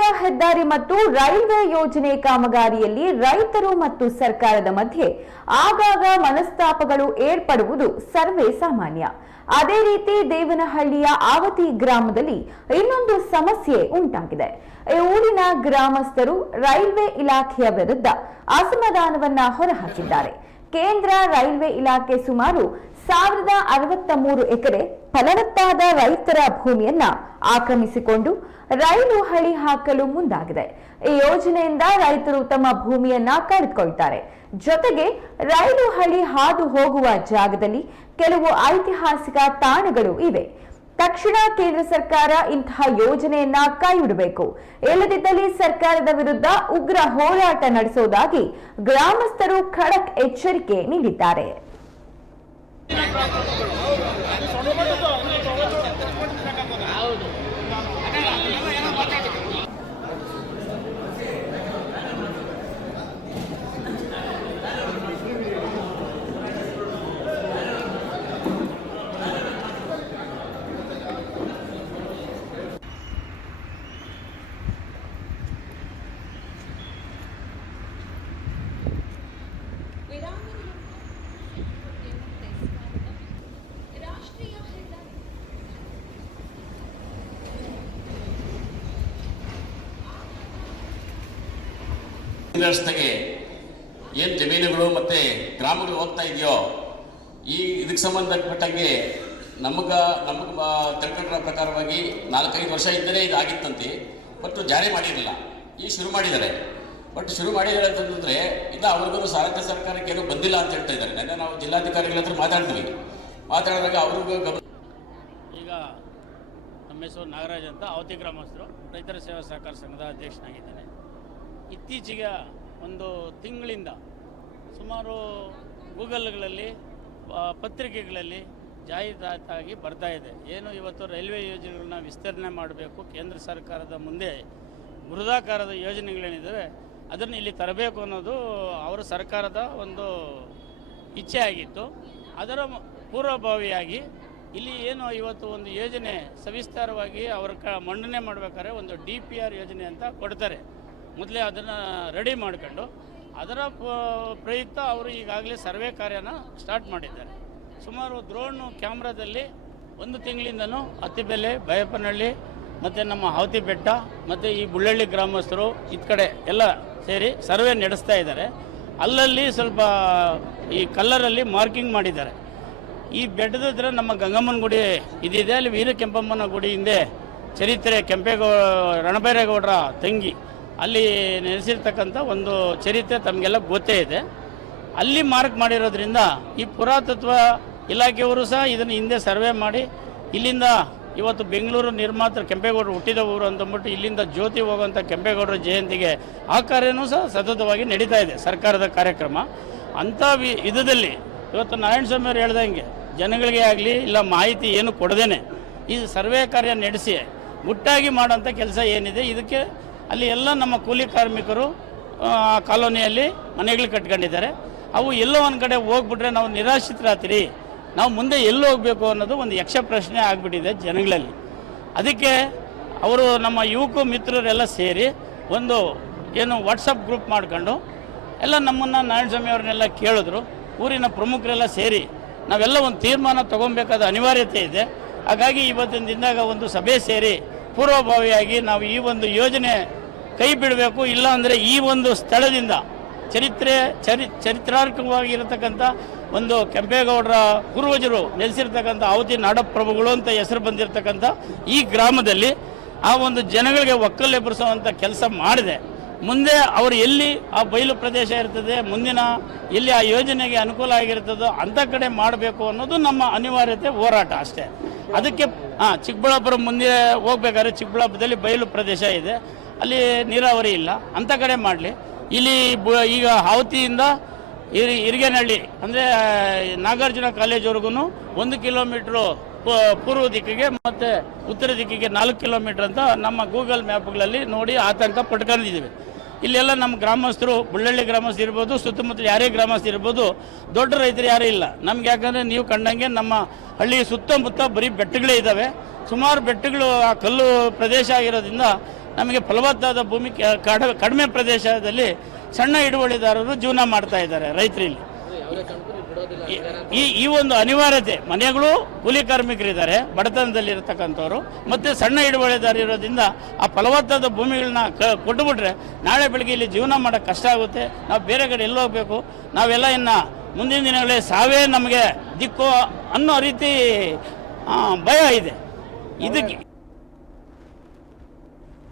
ರಾಷ್ಟ್ರೀಯ ಹೆದ್ದಾರಿ ಮತ್ತು ರೈಲ್ವೆ ಯೋಜನೆ ಕಾಮಗಾರಿಯಲ್ಲಿ ರೈತರು ಮತ್ತು ಸರ್ಕಾರದ ಮಧ್ಯೆ ಆಗಾಗ ಮನಸ್ತಾಪಗಳು ಏರ್ಪಡುವುದು ಸರ್ವೇ ಸಾಮಾನ್ಯ. ಅದೇ ರೀತಿ ದೇವನಹಳ್ಳಿಯ ಆವತಿ ಗ್ರಾಮದಲ್ಲಿ ಇನ್ನೊಂದು ಸಮಸ್ಯೆ ಉಂಟಾಗಿದೆ. ಈ ಊರಿನ ಗ್ರಾಮಸ್ಥರು ರೈಲ್ವೆ ಇಲಾಖೆಯ ವಿರುದ್ಧ ಅಸಮಾಧಾನವನ್ನ ಹೊರಹಾಕಿದ್ದಾರೆ. ಕೇಂದ್ರ ರೈಲ್ವೆ ಇಲಾಖೆ ಸುಮಾರು ಸಾವಿರದ ಅರವತ್ತ ಮೂರು ಎಕರೆ ಫಲವತ್ತಾದ ರೈತರ ಭೂಮಿಯನ್ನ ಆಕ್ರಮಿಸಿಕೊಂಡು ರೈಲು ಹಳಿ ಹಾಕಲು ಮುಂದಾಗಿದೆ. ಈ ಯೋಜನೆಯಿಂದ ರೈತರು ತಮ್ಮ ಭೂಮಿಯನ್ನ ಕಳೆದುಕೊಳ್ತಾರೆ. ಜೊತೆಗೆ ರೈಲು ಹಳಿ ಹಾದು ಹೋಗುವ ಜಾಗದಲ್ಲಿ ಕೆಲವು ಐತಿಹಾಸಿಕ ತಾಣಗಳು ಇವೆ. ತಕ್ಷಣ ಕೇಂದ್ರ ಸರ್ಕಾರ ಇಂತಹ ಯೋಜನೆಯನ್ನ ಕೈಬಿಡಬೇಕು ಇಲ್ಲದಿದ್ದಲ್ಲಿ ಸರ್ಕಾರದ ವಿರುದ್ಧ ಉಗ್ರ ಹೋರಾಟ ನಡೆಸುವುದಾಗಿ ಗ್ರಾಮಸ್ಥರು ಖಡಕ್ ಎಚ್ಚರಿಕೆ ನೀಡಿದ್ದಾರೆ ಹೆದ್ದಾರಿ ರಸ್ತೆಗೆ ಏನು ಜಮೀನುಗಳು ಮತ್ತು ಗ್ರಾಮಗಳು ಹೋಗ್ತಾ ಇದೆಯೋ, ಈ ಇದಕ್ಕೆ ಸಂಬಂಧಪಟ್ಟಂಗೆ ನಮಗೆ ನಮಗೆ ತಿಳ್ಕೊಂಡಿರೋ ಪ್ರಕಾರವಾಗಿ ನಾಲ್ಕೈದು ವರ್ಷ ಇದ್ದರೆ ಇದಾಗಿತ್ತಂತೆ ಬಟ್ ಜಾರಿ ಮಾಡಿರಲಿಲ್ಲ. ಈ ಶುರು ಮಾಡಿದ್ದಾರೆ. ಬಟ್ ಶುರು ಮಾಡಿದ್ದಾರೆ ಅಂತಂದರೆ ಇಲ್ಲ ಅವ್ರಿಗೂ ಸಾರಥ್ಯ ಸರ್ಕಾರಕ್ಕೆ ಏನೂ ಬಂದಿಲ್ಲ ಅಂತ ಹೇಳ್ತಾ ಇದ್ದಾರೆ. ನೆನ್ನೆ ನಾವು ಜಿಲ್ಲಾಧಿಕಾರಿಗಳ ಹತ್ರ ಮಾತಾಡ್ತೀವಿ ಮಾತಾಡಿದಾಗ ಅವ್ರಿಗೂ ಗಮನ ಈಗ ನಮ್ಮ ಹೆಸರು ನಾಗರಾಜ್ ಅಂತ, ಅವತಿ ಗ್ರಾಮಸ್ಥರು, ರೈತರ ಸೇವಾ ಸಹಕಾರ ಸಂಘದ ಅಧ್ಯಕ್ಷನಾಗಿದ್ದೇನೆ. ಇತ್ತೀಚೆಗೆ ಒಂದು ತಿಂಗಳಿಂದ ಸುಮಾರು ಗೂಗಲ್ಗಳಲ್ಲಿ ಪತ್ರಿಕೆಗಳಲ್ಲಿ ಜಾಹೀರಾತಾಗಿ ಬರ್ತಾ ಇದೆ. ಏನು ಇವತ್ತು ರೈಲ್ವೆ ಯೋಜನೆಗಳನ್ನ ವಿಸ್ತರಣೆ ಮಾಡಬೇಕು, ಕೇಂದ್ರ ಸರ್ಕಾರದ ಮುಂದೆ ಬೃಹದಾಕಾರದ ಯೋಜನೆಗಳೇನಿದ್ದಾವೆ ಅದನ್ನು ಇಲ್ಲಿ ತರಬೇಕು ಅನ್ನೋದು ಅವರ ಸರ್ಕಾರದ ಒಂದು ಇಚ್ಛೆ ಆಗಿತ್ತು. ಅದರ ಪೂರ್ವಭಾವಿಯಾಗಿ ಇಲ್ಲಿ ಏನು ಇವತ್ತು ಒಂದು ಯೋಜನೆ ಸವಿಸ್ತಾರವಾಗಿ ಅವರ ಮಂಡನೆ ಮಾಡಬೇಕಾದ್ರೆ ಒಂದು ಡಿ ಪಿ ಆರ್ ಯೋಜನೆ ಅಂತ ಕೊಡ್ತಾರೆ. ಮೊದಲೇ ಅದನ್ನು ರೆಡಿ ಮಾಡ್ಕೊಂಡು ಅದರ ಪ್ರಯುಕ್ತ ಅವರು ಈಗಾಗಲೇ ಸರ್ವೆ ಕಾರ್ಯನ ಸ್ಟಾರ್ಟ್ ಮಾಡಿದ್ದಾರೆ. ಸುಮಾರು ಡ್ರೋನು ಕ್ಯಾಮ್ರಾದಲ್ಲಿ ಒಂದು ತಿಂಗಳಿಂದನೂ ಅತ್ತಿಬೆಲೆ, ಬಯಪ್ಪನಹಳ್ಳಿ ಮತ್ತು ನಮ್ಮ ಹಾವತಿ ಬೆಟ್ಟ ಮತ್ತು ಈ ಬುಳ್ಳಳ್ಳಿ ಗ್ರಾಮಸ್ಥರು ಇದ್ ಕಡೆ ಎಲ್ಲ ಸೇರಿ ಸರ್ವೆ ನಡೆಸ್ತಾ ಇದ್ದಾರೆ. ಅಲ್ಲಲ್ಲಿ ಸ್ವಲ್ಪ ಈ ಕಲ್ಲರಲ್ಲಿ ಮಾರ್ಕಿಂಗ್ ಮಾಡಿದ್ದಾರೆ. ಈ ಬೆಟ್ಟದ ಹತ್ರ ನಮ್ಮ ಗಂಗಮ್ಮನ ಗುಡಿ ಇದಿದೆ. ಅಲ್ಲಿ ವೀರ ಕೆಂಪಮ್ಮನ ಗುಡಿ ಹಿಂದೆ ಚರಿತ್ರೆ ಕೆಂಪೇಗೌ ರಣಬೈರೇಗೌಡರ ತಂಗಿ ಅಲ್ಲಿ ನೆಲೆಸಿರ್ತಕ್ಕಂಥ ಒಂದು ಚರಿತ್ರೆ ತಮಗೆಲ್ಲ ಗೊತ್ತೇ ಇದೆ. ಅಲ್ಲಿ ಮಾರ್ಕ್ ಮಾಡಿರೋದ್ರಿಂದ ಈ ಪುರಾತತ್ವ ಇಲಾಖೆಯವರು ಸಹ ಇದನ್ನು ಹಿಂದೆ ಸರ್ವೆ ಮಾಡಿ, ಇಲ್ಲಿಂದ ಇವತ್ತು ಬೆಂಗಳೂರು ನಿರ್ಮಾತೃ ಕೆಂಪೇಗೌಡರು ಹುಟ್ಟಿದ ಊರು ಅಂತಂದ್ಬಿಟ್ಟು ಇಲ್ಲಿಂದ ಜ್ಯೋತಿ ಹೋಗುವಂಥ ಕೆಂಪೇಗೌಡರ ಜಯಂತಿಗೆ ಆ ಕಾರ್ಯನೂ ಸಹ ಸತತವಾಗಿ ನಡೀತಾ ಇದೆ, ಸರ್ಕಾರದ ಕಾರ್ಯಕ್ರಮ. ಅಂಥ ವಿ ಇದರಲ್ಲಿ ಇವತ್ತು ನಾರಾಯಣ ಸ್ವಾಮಿ ಅವರು ಹೇಳ್ದಂಗೆ ಜನಗಳಿಗೆ ಆಗಲಿ ಇಲ್ಲ ಮಾಹಿತಿ ಏನು ಕೊಡದೇನೆ, ಈ ಸರ್ವೆ ಕಾರ್ಯ ನಡೆಸಿ, ಮುಟ್ಟಾಗಿ ಮಾಡೋಂಥ ಕೆಲಸ ಏನಿದೆ, ಇದಕ್ಕೆ ಅಲ್ಲಿ ಎಲ್ಲ ನಮ್ಮ ಕೂಲಿ ಕಾರ್ಮಿಕರು ಕಾಲೋನಿಯಲ್ಲಿ ಮನೆಗಳು ಕಟ್ಕೊಂಡಿದ್ದಾರೆ. ಅವು ಎಲ್ಲೋ ಒಂದು ಕಡೆ ಹೋಗ್ಬಿಟ್ರೆ ನಾವು ನಿರಾಶ್ರಿತರಾಗ್ತೀರಿ. ನಾವು ಮುಂದೆ ಎಲ್ಲಿ ಹೋಗಬೇಕು ಅನ್ನೋದು ಒಂದು ಯಕ್ಷ ಪ್ರಶ್ನೆ ಆಗಿಬಿಟ್ಟಿದೆ ಜನಗಳಲ್ಲಿ. ಅದಕ್ಕೆ ಅವರು ನಮ್ಮ ಯುವಕ ಮಿತ್ರರೆಲ್ಲ ಸೇರಿ ಒಂದು ಏನು ವಾಟ್ಸಪ್ ಗ್ರೂಪ್ ಮಾಡ್ಕೊಂಡು ಎಲ್ಲ ನಮ್ಮನ್ನು ನಾರಾಯಣಸ್ವಾಮಿ ಅವ್ರನ್ನೆಲ್ಲ ಕೇಳಿದ್ರು. ಊರಿನ ಪ್ರಮುಖರೆಲ್ಲ ಸೇರಿ ನಾವೆಲ್ಲ ಒಂದು ತೀರ್ಮಾನ ತಗೊಬೇಕಾದ ಅನಿವಾರ್ಯತೆ ಇದೆ. ಹಾಗಾಗಿ ಇವತ್ತಿನ ದಿನದಾಗ ಒಂದು ಸಭೆ ಸೇರಿ ಪೂರ್ವಭಾವಿಯಾಗಿ ನಾವು ಈ ಒಂದು ಯೋಜನೆ ಕೈ ಬಿಡಬೇಕು ಇಲ್ಲ ಅಂದರೆ ಈ ಒಂದು ಸ್ಥಳದಿಂದ ಚರಿತ್ರೆ, ಚರಿ, ಚರಿತ್ರಾರ್ಕವಾಗಿರತಕ್ಕಂಥ ಒಂದು ಕೆಂಪೇಗೌಡರ ಪೂರ್ವಜರು ನೆಲೆಸಿರ್ತಕ್ಕಂಥ ಅವತಿ ನಾಡಪ್ರಭುಗಳು ಅಂತ ಹೆಸರು ಬಂದಿರತಕ್ಕಂಥ ಈ ಗ್ರಾಮದಲ್ಲಿ ಆ ಒಂದು ಜನಗಳಿಗೆ ಒಕ್ಕಲೆಬ್ಬರಿಸುವಂಥ ಕೆಲಸ ಮಾಡಿದೆ. ಮುಂದೆ ಅವರು ಎಲ್ಲಿ ಆ ಬಯಲು ಪ್ರದೇಶ ಇರ್ತದೆ, ಮುಂದಿನ ಎಲ್ಲಿ ಆ ಯೋಜನೆಗೆ ಅನುಕೂಲ ಆಗಿರ್ತದೋ ಅಂಥ ಕಡೆ ಮಾಡಬೇಕು ಅನ್ನೋದು ನಮ್ಮ ಅನಿವಾರ್ಯತೆ ಹೋರಾಟ ಅಷ್ಟೇ. ಅದಕ್ಕೆ ಹಾಂ ಚಿಕ್ಕಬಳ್ಳಾಪುರ ಮುಂದೆ ಹೋಗ್ಬೇಕಾದ್ರೆ ಚಿಕ್ಕಬಳ್ಳಾಪುರದಲ್ಲಿ ಬಯಲು ಪ್ರದೇಶ ಇದೆ. ಅಲ್ಲಿ ನೀರಾವರಿ ಇಲ್ಲ. ಅಂಥ ಕಡೆ ಮಾಡಲಿ. ಇಲ್ಲಿ ಈಗ ಹಾವತಿಯಿಂದ ಇರಿ ಇರಿಗೇನಹಳ್ಳಿ ಅಂದರೆ, ನಾಗಾರ್ಜುನ ಕಾಲೇಜ್ವರೆಗೂ ಒಂದು ಕಿಲೋಮೀಟ್ರು ಪೂರ್ವ ದಿಕ್ಕಿಗೆ ಮತ್ತು ಉತ್ತರ ದಿಕ್ಕಿಗೆ ನಾಲ್ಕು ಕಿಲೋಮೀಟ್ರ್ ಅಂತ ನಮ್ಮ ಗೂಗಲ್ ಮ್ಯಾಪ್ಗಳಲ್ಲಿ ನೋಡಿ ಆತಂಕ ಪಟ್ಕೊಂಡಿದ್ದೀವಿ ಇಲ್ಲೆಲ್ಲ ನಮ್ಮ ಗ್ರಾಮಸ್ಥರು, ಬುಳ್ಳಳ್ಳಿ ಗ್ರಾಮಸ್ಥರು ಇರ್ಬೋದು, ಸುತ್ತಮುತ್ತಲು ಯಾರೇ ಗ್ರಾಮಸ್ಥರು ಇರ್ಬೋದು, ದೊಡ್ಡ ರೈತರು ಯಾರೂ ಇಲ್ಲ. ನಮ್ಗೆ ಯಾಕಂದರೆ ನೀವು ಕಂಡಂಗೆ ನಮ್ಮ ಹಳ್ಳಿ ಸುತ್ತಮುತ್ತ ಬರೀ ಬೆಟ್ಟಗಳೇ ಇದ್ದಾವೆ. ಸುಮಾರು ಬೆಟ್ಟಗಳು ಆ ಕಲ್ಲು ಪ್ರದೇಶ ಆಗಿರೋದ್ರಿಂದ ನಮಗೆ ಫಲವತ್ತಾದ ಭೂಮಿ ಕಡ- ಕಡಿಮೆ ಪ್ರದೇಶದಲ್ಲಿ ಸಣ್ಣ ಹಿಡುವಳಿದಾರರು ಜೀವನ ಮಾಡ್ತಾ ಇದ್ದಾರೆ ರೈತರಲ್ಲಿ. ಈ- ಈ ಒಂದು ಅನಿವಾರ್ಯತೆ, ಮನೆಗಳು, ಕೂಲಿ ಕಾರ್ಮಿಕರಿದ್ದಾರೆ ಬಡತನದಲ್ಲಿ ಇರತಕ್ಕಂಥವ್ರು ಮತ್ತು ಸಣ್ಣ ಹಿಡುವಳಿದಾರ ಇರೋದ್ರಿಂದ ಆ ಫಲವತ್ತಾದ ಭೂಮಿಗಳನ್ನ ಕೊಟ್ಟುಬಿಟ್ರೆ ನಾಳೆ ಬೆಳಗ್ಗೆ ಇಲ್ಲಿ ಜೀವನ ಮಾಡೋಕ್ಕೆ ಕಷ್ಟ ಆಗುತ್ತೆ, ನಾವು ಬೇರೆ ಕಡೆ ಎಲ್ಲಿ ಹೋಗಬೇಕು, ನಾವೆಲ್ಲ ಇನ್ನು ಮುಂದಿನ ದಿನಗಳಲ್ಲಿ ಸಾವೇ ನಮಗೆ ದಿಕ್ಕು ಅನ್ನೋ ರೀತಿ ಭಯ ಇದೆ. ಇದಕ್ಕೆ